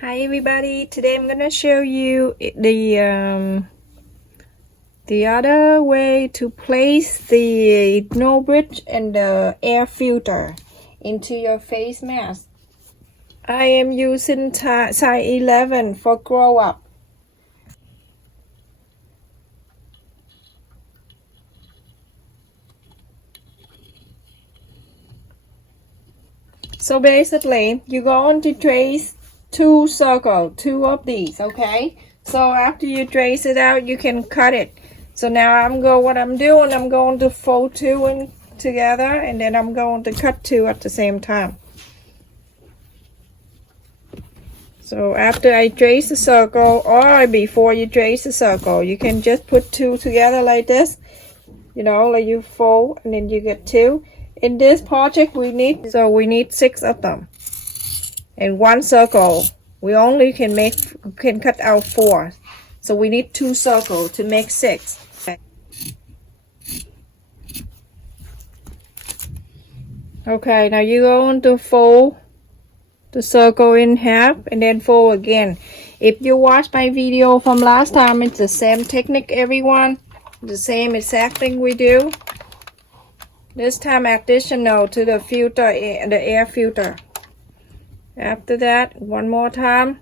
Hi everybody, today I'm gonna show you the other way to place the snow bridge and the air filter into your face mask. I am using size 11 for grow up. So basically you're going to trace two of these, okay? So after you trace it out you can cut it. So now I'm going to fold two in together, and then I'm going to cut two at the same time. So after I trace the circle, or before you trace the circle, you can just put two together like this, like you fold and then you get two. In this project we need 6 of them. And one circle we only can cut out 4, so we need 2 circles to make 6. Okay, now you're going to fold the circle in half and then fold again. If you watched my video from last time, it's the same technique, everyone. The same exact thing we do. This time additional to the filter, the air filter. After that, one more time.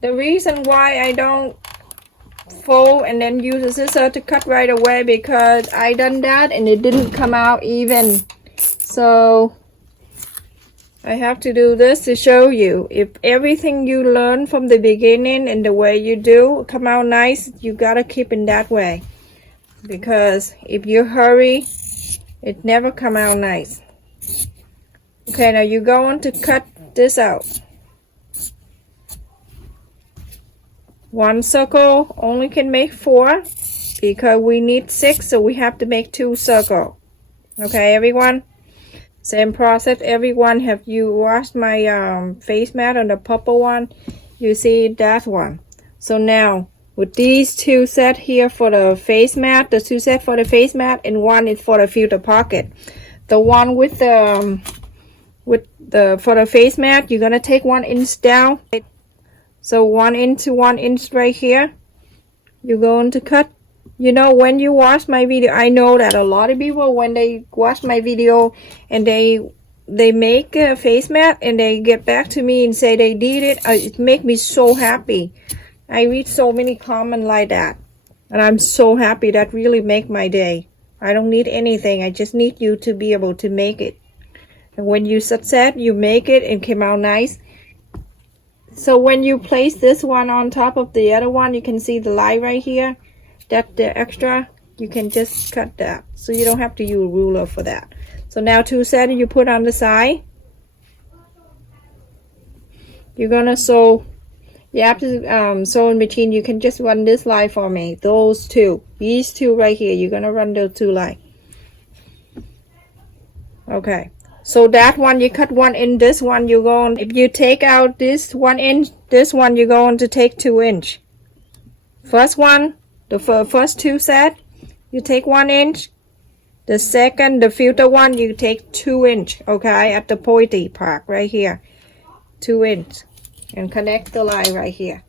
The reason why I don't fold and then use a scissor to cut right away, because I done that and it didn't come out even. So I have to do this to show you. If everything you learn from the beginning and the way you do come out nice, you gotta keep in that way. Because if you hurry, it never come out nice. Okay, now you're going to cut this out. One circle only can make 4 because we need 6, so we have to make 2 circles. Okay, everyone? Same process, everyone. Have you watched my face mat on the purple one? You see that one. So now with these 2 sets here for the face mat, the 2 sets for the face mat, and one is for the filter pocket. The one with the for the face mat, you're gonna take 1 inch down. So 1 inch to 1 inch right here. You're going to cut. When you watch my video, I know that a lot of people, when they watch my video and they make a face mat and they get back to me and say they did it, it makes me so happy. I read so many comments like that, and I'm so happy. That really make my day. I don't need anything. I just need you to be able to make it. And when you succeed, you make it and came out nice. So when you place this one on top of the other one, you can see the line right here. That's the extra. You can just cut that, so you don't have to use a ruler for that. So now 2 sets you put on the side. You're gonna sew. You have to sew in between. You can just run this line for me. These two right here. You're gonna run those 2 lines. Okay. So that one you cut 1 inch. This one you're going. If you take out this 1 inch, this one you're going to take 2 inch. First one, the first 2 sets, you take 1 inch. The second, the filter one, you take 2 inch. Okay, at the pointy part right here, 2 inch, and connect the line right here.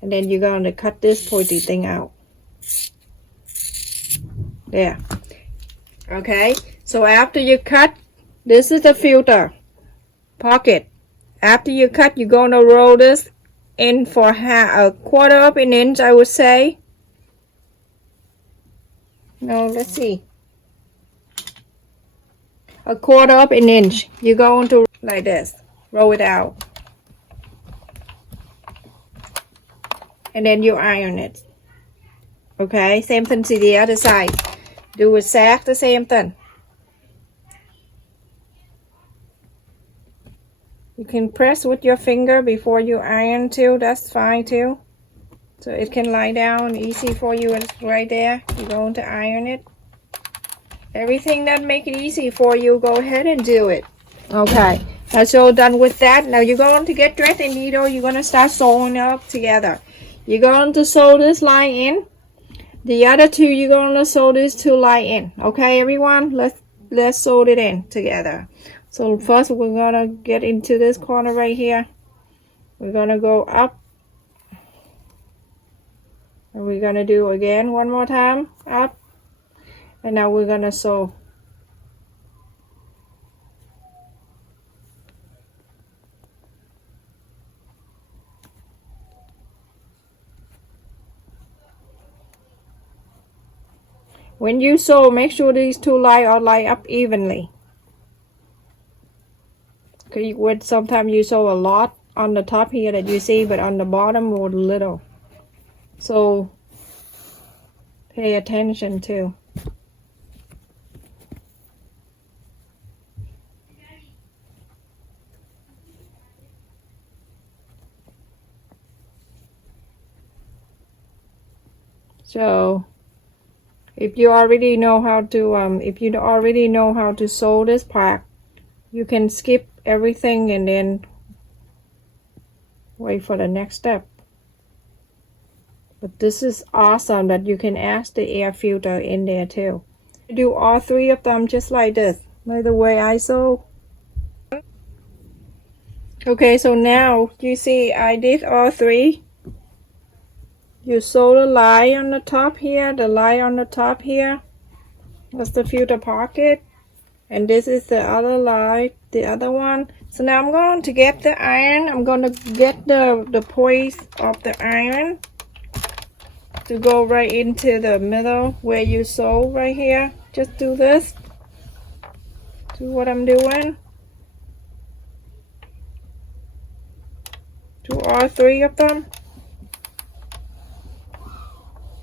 And then you're going to cut this pointy thing out. There. Okay. So after you cut. This is the filter pocket. After you cut, you're going to roll this in for a quarter of an inch, I would say. No, let's see. A quarter of an inch. You're going to like this. Roll it out. And then you iron it. Okay, same thing to the other side. Do exact the same thing. You can press with your finger before you iron too. That's fine too. So it can lie down easy for you. It's right there. You're going to iron it. Everything that make it easy for you, go ahead and do it. Okay. That's all done with that. Now you're going to get thread needle. You're going to start sewing up together. You're going to sew this line in. The other 2, you're going to sew these 2 line in. Okay, everyone? Let's sew it in together. So first we're gonna get into this corner right here. We're gonna go up. And we're gonna do again one more time, up. And now we're gonna sew. When you sew, make sure these two lines are lined up evenly. Okay, with sometimes you sew a lot on the top here that you see, but on the bottom a little. So pay attention too. So if you already know how to sew this part, you can skip everything and then wait for the next step. But this is awesome that you can add the air filter in there too. Do all three of them just like this, like the way I sew. Okay, so now you see I did all three. You sew the line on the top here, the line on the top here. That's the filter pocket. And this is the other line, the other one. So now I'm going to get the iron. I'm going to get the poise of the iron to go right into the middle where you sew right here. Just do this. Do what I'm doing. Do all three of them.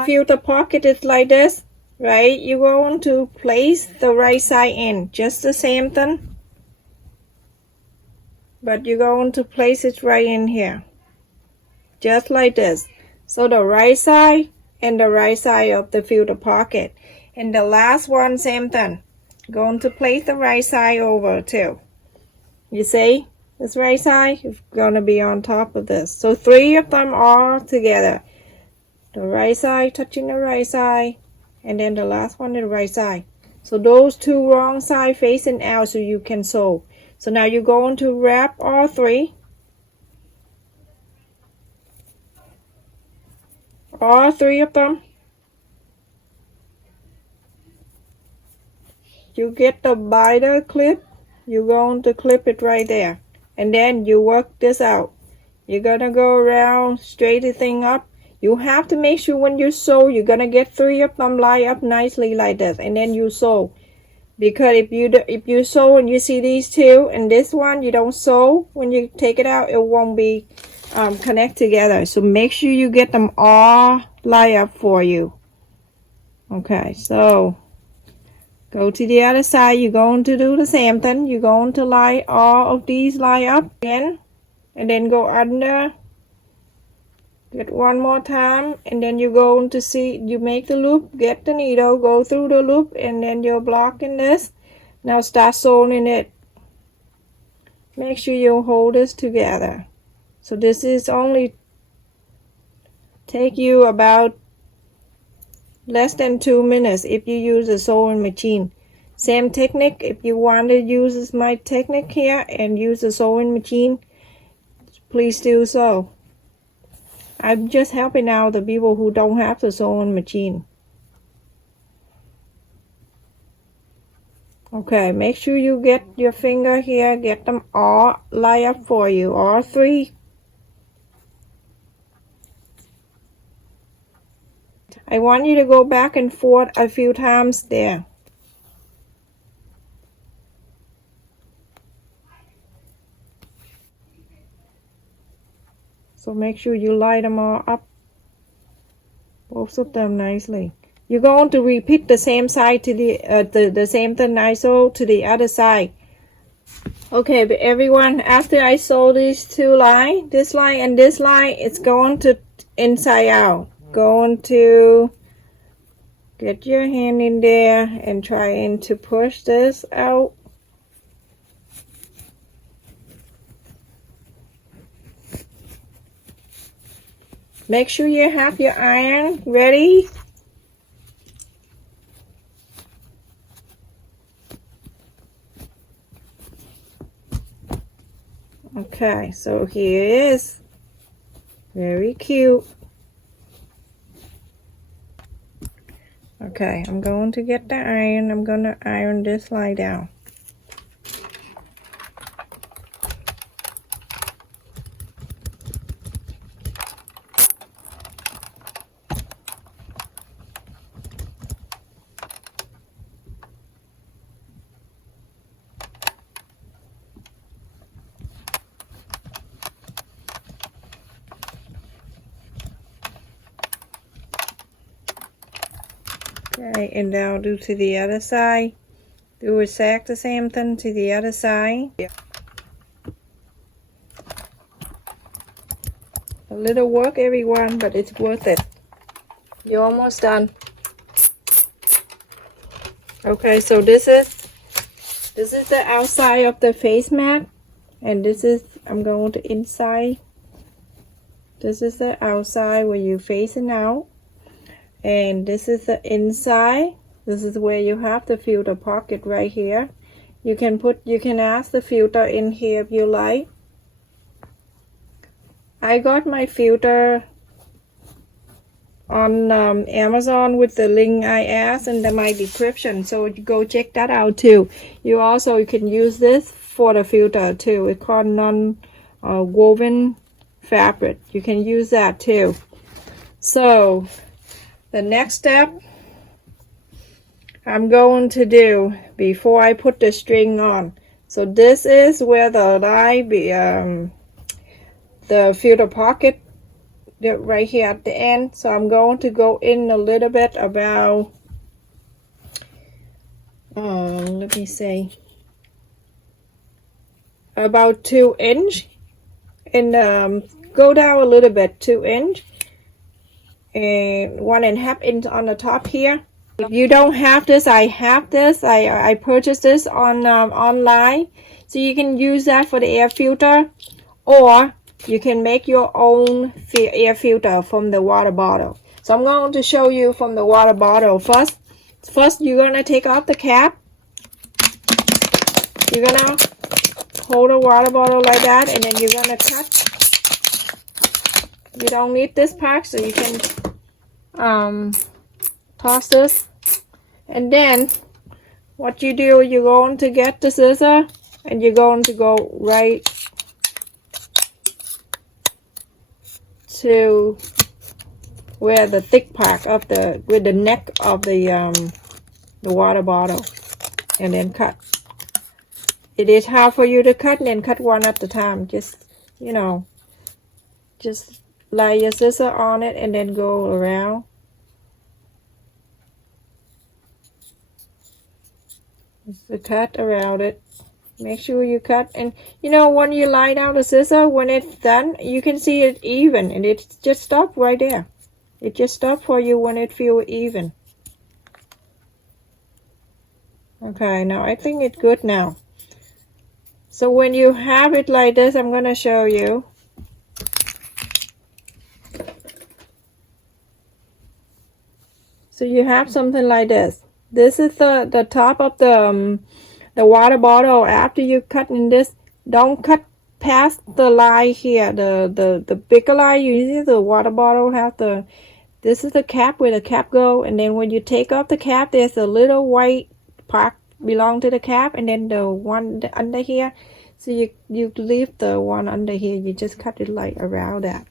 Filter pocket is like this, right? You're going to place the right side in, just the same thing, but you're going to place it right in here, just like this. So the right side and the right side of the filter pocket, and the last one same thing. Going to place the right side over too. You see, this right side is gonna be on top of this. So three of them all together. The right side touching the right side, and then the last one the right side. So those two wrong side facing out so you can sew. So now you're going to wrap all three. All three of them. You get the biter clip, you're going to clip it right there. And then you work this out. You're gonna go around, straighten the thing up. You have to make sure when you sew, you're gonna get three of them line up nicely like this, and then you sew. Because if you sew and you see these two and this one, you don't sew, when you take it out, it won't be connect together. So make sure you get them all line up for you. Okay, so go to the other side. You're going to do the same thing. You're going to line all of these line up again, and then go under. Get one more time, and then you're going to see, you make the loop, get the needle, go through the loop, and then you're blocking this. Now start sewing it. Make sure you hold this together. So this is only take you about less than 2 minutes if you use a sewing machine. Same technique, if you want to use my technique here and use a sewing machine, please do so. I'm just helping out the people who don't have the sewing machine. Okay, make sure you get your finger here, get them all lined up for you, all three. I want you to go back and forth a few times there. So make sure you line them all up, both of them nicely. You're going to repeat the same side to the same thing I sewed to the other side. Okay, but everyone, after I sew these two lines, this line and this line, it's going to inside out. Going to get your hand in there and trying to push this out. Make sure you have your iron ready. Okay, so here it is. Very cute. Okay, I'm going to get the iron. I'm going to iron this lie down. Okay, and now do to the other side. Do exact the same thing to the other side. A little work, everyone, but it's worth it. You're almost done. Okay, so this is the outside of the face mat, and this is, I'm going to inside. This is the outside where you're facing out, and this is the inside. This is where you have the filter pocket right here. You can ask the filter in here if you like. I got my filter on Amazon with the link I asked in my description, so you go check that out too. You can use this for the filter too. It's called non-woven fabric. You can use that too. So the next step I'm going to do before I put the string on. So this is where the filter pocket right here at the end. So I'm going to go in a little bit about let me say about 2 inch, and go down a little bit, 2 inch, and 1.5 inch on the top here. If you don't have this, I have this. I purchased this on online, so you can use that for the air filter, or you can make your own air filter from the water bottle. So I'm going to show you from the water bottle first. First, you're gonna take off the cap. You're gonna hold the water bottle like that, and then you're gonna cut. You don't need this part, so you can toss this. And then what you do, you're going to get the scissor, and you're going to go right to where the thick part of with the neck of the water bottle, and then cut. It is hard for you to cut, and then cut one at a time. Just just lay your scissor on it and then go around. Just to cut around it. Make sure you cut, and when you lie down the scissor, when it's done, you can see it even, and it just stopped right there. It just stopped for you when it feels even. Okay, now I think it's good now. So when you have it like this, I'm gonna show you. So you have something like this. This is the top of the water bottle. After you cut in this, don't cut past the line here. The bigger line, usually the water bottle have this is the cap where the cap go, and then when you take off the cap, there's a little white part belong to the cap, and then the one under here. So you leave the one under here. You just cut it like around that.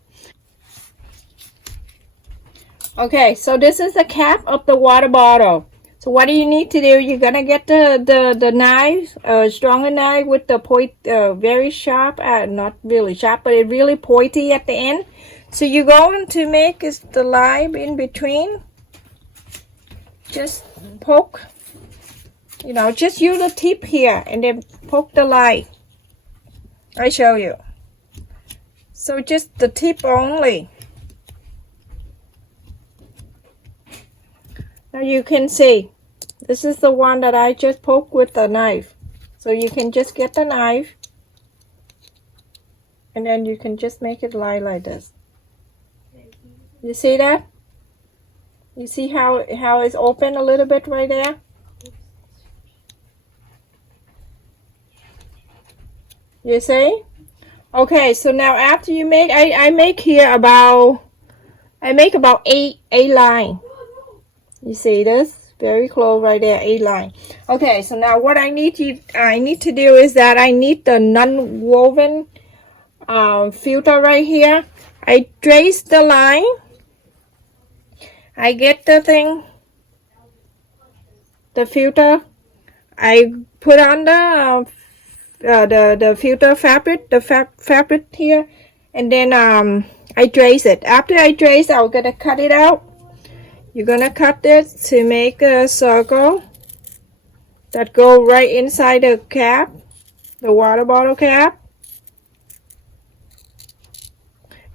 Okay, so this is the cap of the water bottle. So what do you need to do? You're gonna get the knife, stronger knife with the point, very sharp, not really sharp, but it really pointy at the end. So you're going to make is the line in between. Just poke, just use the tip here and then poke the line. I show you. So just the tip only. Now you can see, this is the one that I just poked with the knife. So you can just get the knife, and then you can just make it lie like this. You see that? You see how it's open a little bit right there? You see? Okay, so now after you make, I make here about, I make about eight line. You see this? Very close right there, 8 line. Okay, so now what I need to do is that I need the non-woven filter right here. I trace the line. I get the thing, the filter. I put on the filter fabric, the fabric here, and then I trace it. After I trace, I'm gonna cut it out. You're gonna cut this to make a circle that go right inside the cap, the water bottle cap.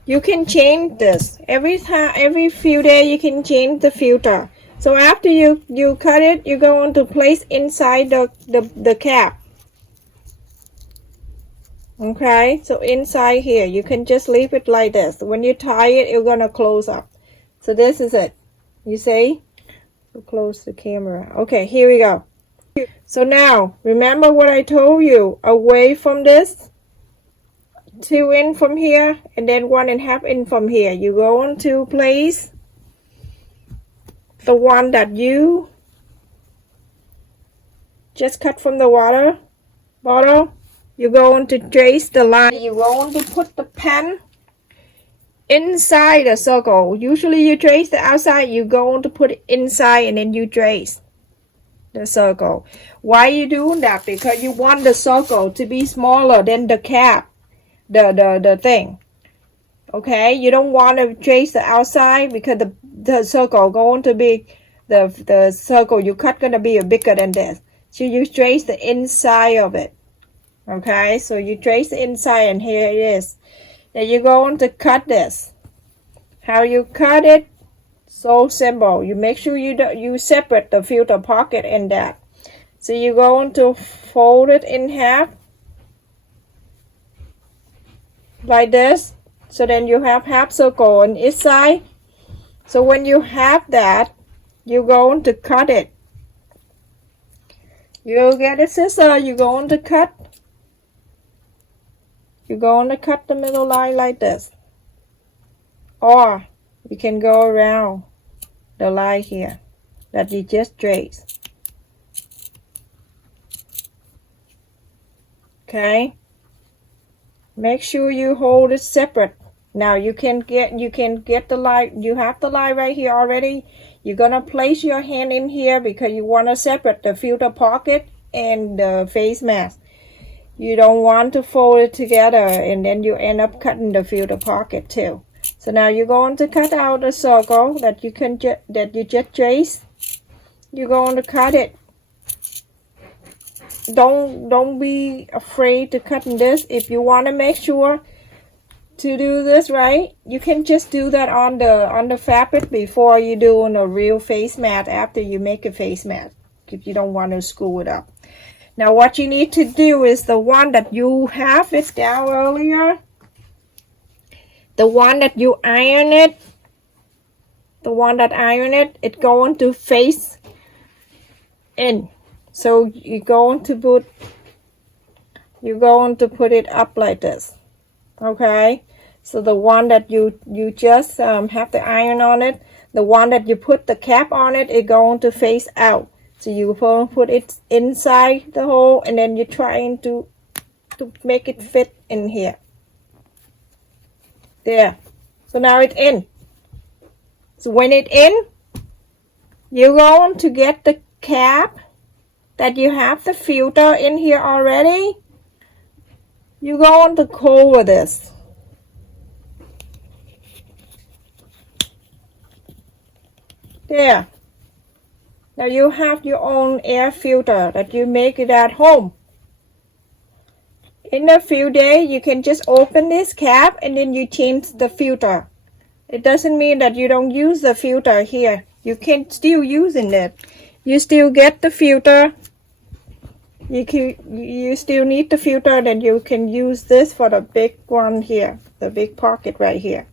You can change this every time, every few days. You can change the filter. So after you cut it, you're going to place inside the cap. Okay, so inside here, you can just leave it like this. When you tie it, you're gonna close up. So this is it. You see? So close the camera. Okay, here we go. So now, remember what I told you, away from this, 2 in from here, and then 1.5 in from here. You're going to place the one that you just cut from the water bottle. You're going to trace the line. You're going to put the pen inside the circle. Usually you trace the outside, you're going to put it inside and then you trace the circle. Why are you doing that? Because you want the circle to be smaller than the cap, the thing. Okay, you don't want to trace the outside because the circle going to be, the circle you cut gonna be bigger than this. So you trace the inside of it. Okay, so you trace the inside and here it is. Then you're going to cut this. How you cut it? So simple. You make sure you separate the filter pocket in that. So you're going to fold it in half like this. So then you have half circle on each side. So when you have that, you're going to cut it. You get a scissor, you're going to cut. You're going to cut the middle line like this. Or you can go around the line here that you just traced. Okay? Make sure you hold it separate. Now you can get the line, you have the line right here already. You're gonna place your hand in here because you want to separate the filter pocket and the face mask. You don't want to fold it together and then you end up cutting the filter pocket too. So now you're going to cut out a circle that you just trace. You're going to cut it. Don't be afraid to cutting this. If you want to make sure to do this right, you can just do that on the fabric before you doing a real face mat after you make a face mat, if you don't want to screw it up. Now what you need to do is the one that you have it down earlier, the one that you iron it, it's going to face in. So you're going to put it up like this. Okay, so the one that you just have the iron on it, the one that you put the cap on it, it's going to face out. So you put it inside the hole and then you're trying to make it fit in here. There. So now it's in. So when it's in, you're going to get the cap that you have the filter in here already. You're going to cover this. There. Now you have your own air filter that you make it at home. In a few days, you can just open this cap and then you change the filter. It doesn't mean that you don't use the filter here. You can still using it. You still get the filter. You still need the filter, then you can use this for the big one here, the big pocket right here.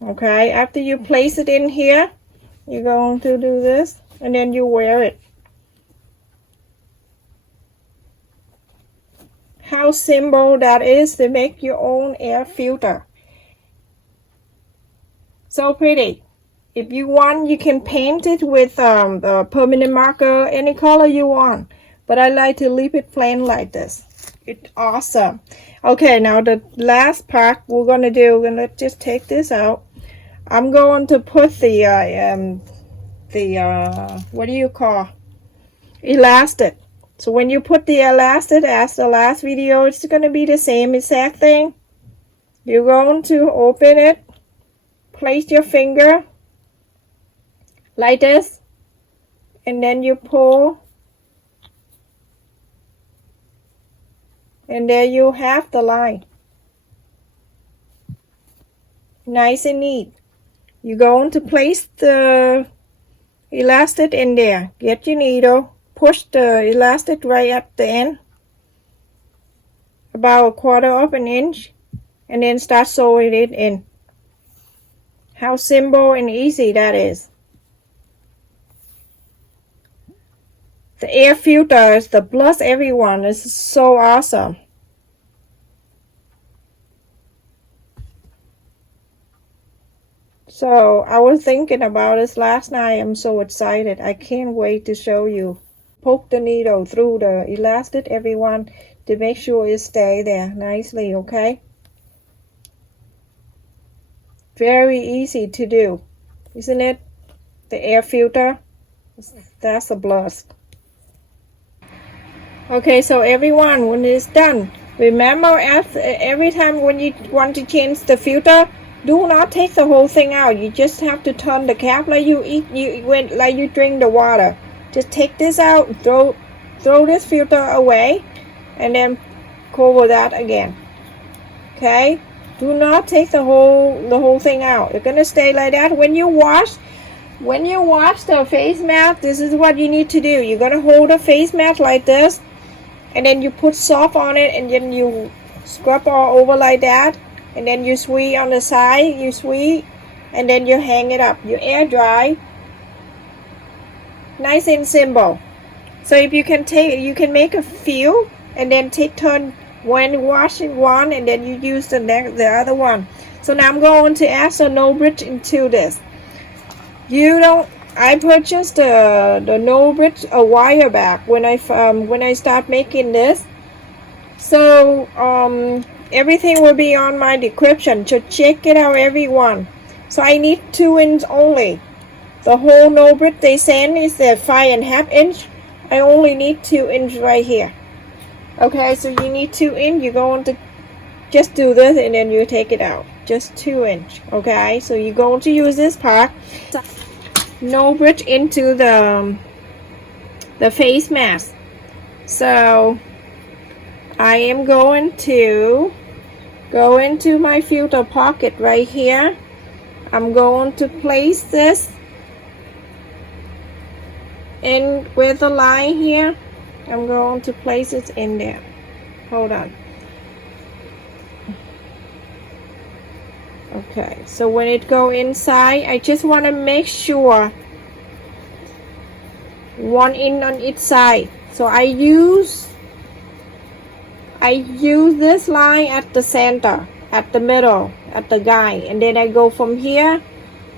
Okay, after you place it in here, you're going to do this and then you wear it. How how simple that is to make your own air filter. So pretty. If you want, you can paint it with the permanent marker, any color you want. But I like to leave it plain like this. It's awesome. Okay, now the last part we're gonna do, and let's just take this out. I'm going to put the what do you call, elastic. So when you put the elastic, as the last video, it's gonna be the same exact thing. You're going to open it, place your finger like this, and then you pull, and there you have the line. Nice and neat. You're going to place the elastic in there. Get your needle, push the elastic right at the end, about 1/4 of an inch, and then start sewing it in. How simple and easy that is. The air filters, the Plus Everyone, is so awesome. So I was thinking about this last night. I'm so excited. I can't wait to show you. Poke the needle through the elastic, everyone, to make sure it stays there nicely, okay? Very easy to do, isn't it? The air filter, that's a blast. Okay, so everyone, when it's done, remember every time when you want to change the filter, do not take the whole thing out. You just have to turn the cap like you drink the water. Just take this out, throw this filter away, and then cover that again. Okay? Do not take the whole thing out. It's gonna stay like that. When you wash the face mask, this is what you need to do. You're gonna hold the face mask like this, and then you put soap on it, and then you scrub all over like that, and then you squeeze on the side, and then you hang it up. You air dry. Nice and simple. So if you can make a few, and then take turn when washing one, and then you use the other one. So now I'm going to add the No Bridge into this. I purchased the No Bridge a while back when I start making this. So everything will be on my description, so check it out, everyone. So I need 2 inch only. The whole No Bridge they send is the 5.5 inch. I only need 2 inch right here. Okay, so you need 2 inch. You're going to just do this, and then you take it out. Just 2 inch. Okay, so you're going to use this part. No Bridge into the face mask. So I am going to go into my filter pocket right here. I'm going to place this in with the line here. I'm going to place it in there. Hold on. Okay, so when it go inside, I just want to make sure 1 inch on each side. So I use this line at the center, at the middle, at the guide, and then I go from here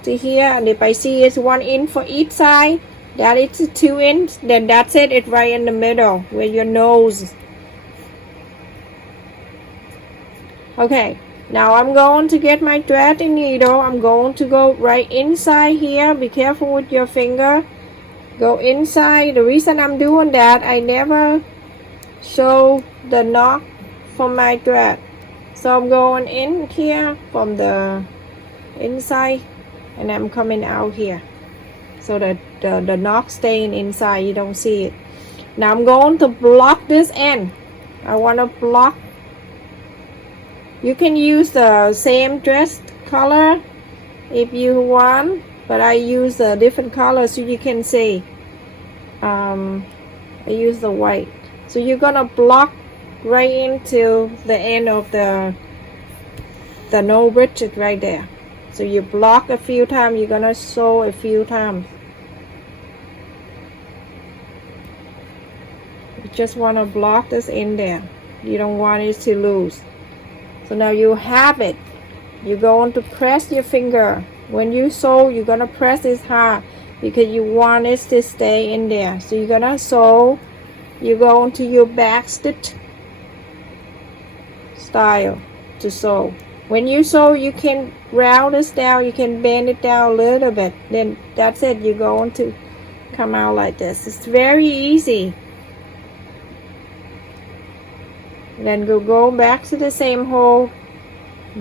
to here, and if I see it's 1 inch for each side, that is 2 inch, then that's it. It's right in the middle where your nose. Okay, now I'm going to get my threading needle. I'm going to go right inside here. Be careful with your finger. Go inside. The reason I'm doing that, I never show the knock from my thread. So I'm going in here from the inside, and I'm coming out here. So that the knock staying inside, you don't see it. Now I'm going to block this end. I want to block. You can use the same dress color if you want, but I use a different color so you can see. I use the white. So you're gonna block right into the end of the No Bridge right there. So you block a few times. You're gonna sew a few times. You just want to block this in there. You don't want it to loose. So now you have it. You're going to press your finger. When you sew, you're going to press this hard because you want it to stay in there. So you're going to sew. You go into your back stitch style to sew. When you sew, you can round this down. You can bend it down a little bit. Then that's it. You're going to come out like this. It's very easy. Then go back to the same hole.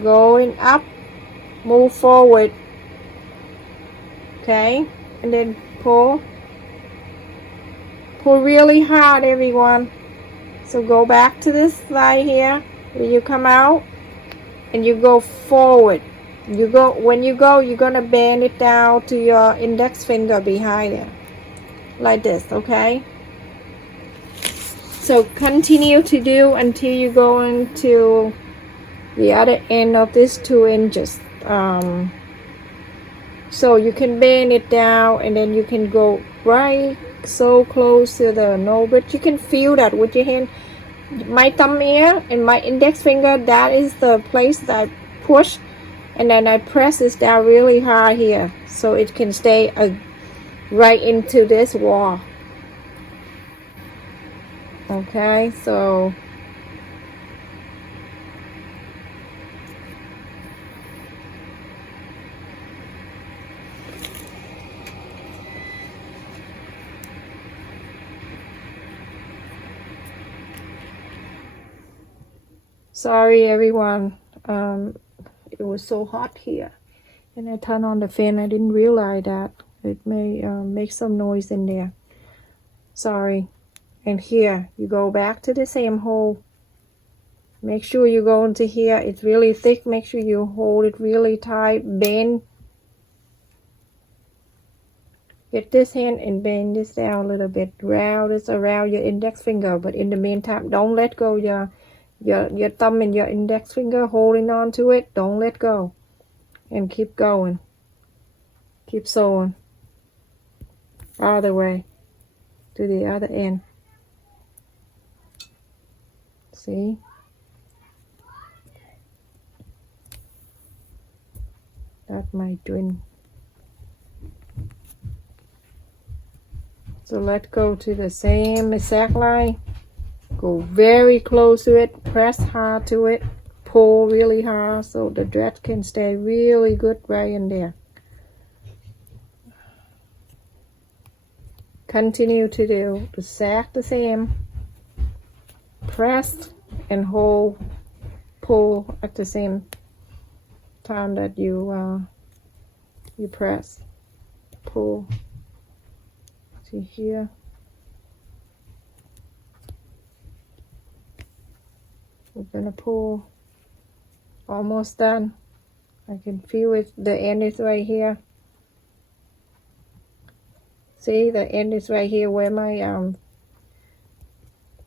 Going up. Move forward. Okay, and then pull really hard, everyone. So go back to this side here where you come out and you go forward. When you go, you're gonna bend it down to your index finger behind it like this. Okay, so continue to do until you go into the other end of this 2 inches. So you can bend it down and then you can go right so close to the knob, but you can feel that with your hand. My thumb here and my index finger, that is the place that I push, and then I press this down really hard here so it can stay right into this wall. Okay, so sorry everyone, it was so hot here and I turned on the fan. I didn't realize that it may make some noise in there. Sorry. And here you go back to the same hole. Make sure you go into here. It's really thick. Make sure you hold it really tight. Bend. Get this hand and bend this down a little bit. Round this around your index finger. But in the meantime, don't let go your thumb and your index finger, holding on to it. Don't let go. And keep going. Keep sewing. All the way to the other end. See? That's my twin. So let's go to the same exact line. Go very close to it. Press hard to it. Pull really hard so the thread can stay really good right in there. Continue to do exact the same. Press and hold, pull at the same time that you press. Pull. See here. We're gonna pull. Almost done. I can feel it. The end is right here. See, the end is right here where my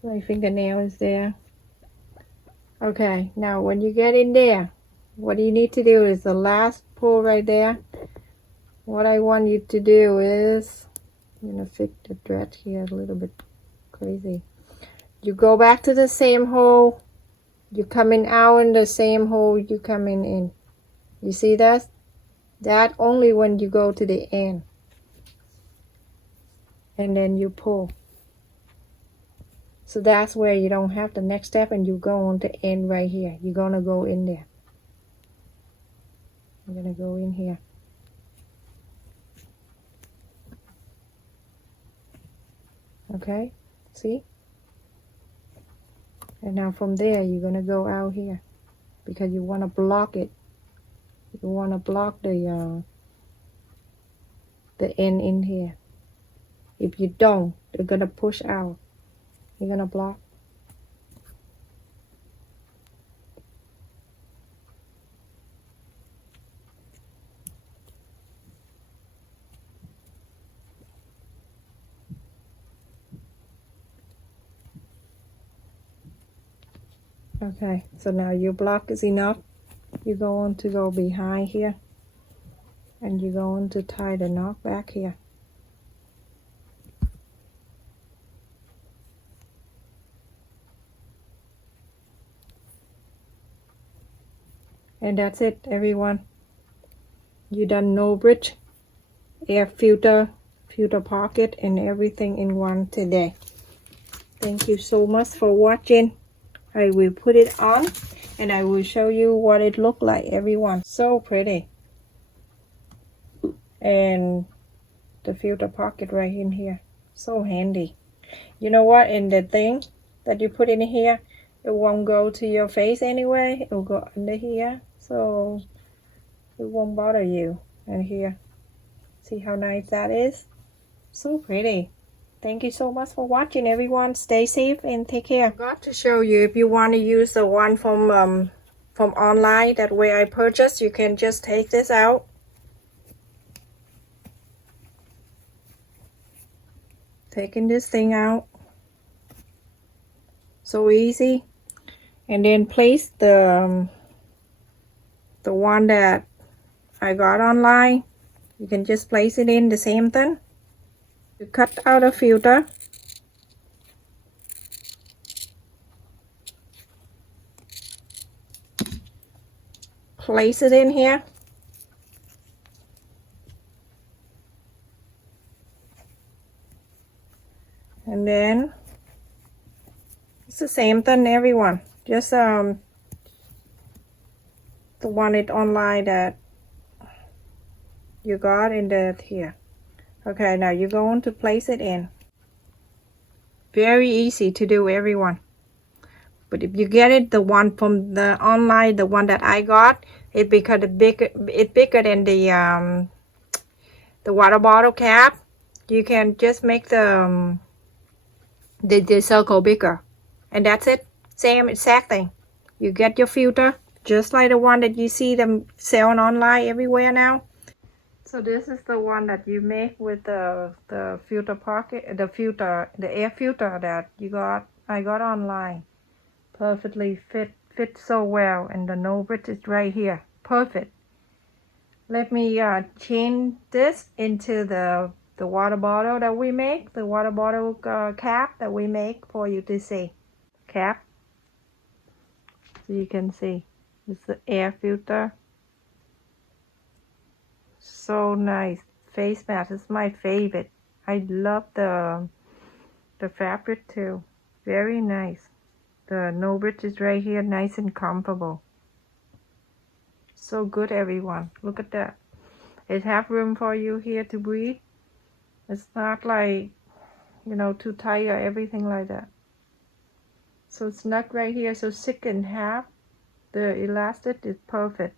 fingernail is there. Okay, now when you get in there, what you need to do is the last pull right there. What I want you to do is, I'm gonna fit the thread here a little bit crazy. You go back to the same hole. You coming out in the same hole you coming in. You see that? That only when you go to the end. And then you pull. So that's where you don't have the next step and you go on the end right here. You're gonna go in there. I'm gonna go in here. Okay, see? And now from there you're gonna go out here because you wanna block it. You wanna block the end in here. If you don't, they're gonna push out. You're gonna block. Okay, so now your block is enough. You're going to go behind here and you're going to tie the knot back here. And that's it, everyone. You done no bridge, air filter, filter pocket, and everything in one today. Thank you so much for watching. I will put it on and I will show you what it looked like, everyone. So pretty. And the filter pocket right in here, so handy. You know what, in the thing that you put in here, it won't go to your face anyway, it will go under here, so it won't bother you. And here, see how nice that is? So pretty. Thank you so much for watching, everyone. Stay safe and take care. I forgot to show you, if you want to use the one from online, that way I purchased, you can just take this out. Taking this thing out. So easy. And then place the one that I got online. You can just place it in the same thing. You cut out a filter. Place it in here. And then it's the same thing, everyone. Just the one it online that you got in the here. Okay, now you're going to place it in. Very easy to do, everyone. But if you get it, the one from the online, the one that I got, it because it's bigger than the water bottle cap. You can just make the circle bigger, and that's it. Same exact thing. You get your filter just like the one that you see them selling online everywhere now. So this is the one that you make with the filter pocket, the air filter that I got online. Perfectly fit so well, and the no bridge is right here. Perfect. Let me change this into the water bottle that we make, the water bottle cap that we make for you to see. Cap, so you can see it's the air filter. So nice. Face mask is my favorite. I love the fabric too. Very nice. The no bridge is right here, nice and comfortable. So good, everyone. Look at that. It have room for you here to breathe. It's not like, you know, too tight or everything like that. So it's not right here, so 6 and half. The elastic is perfect.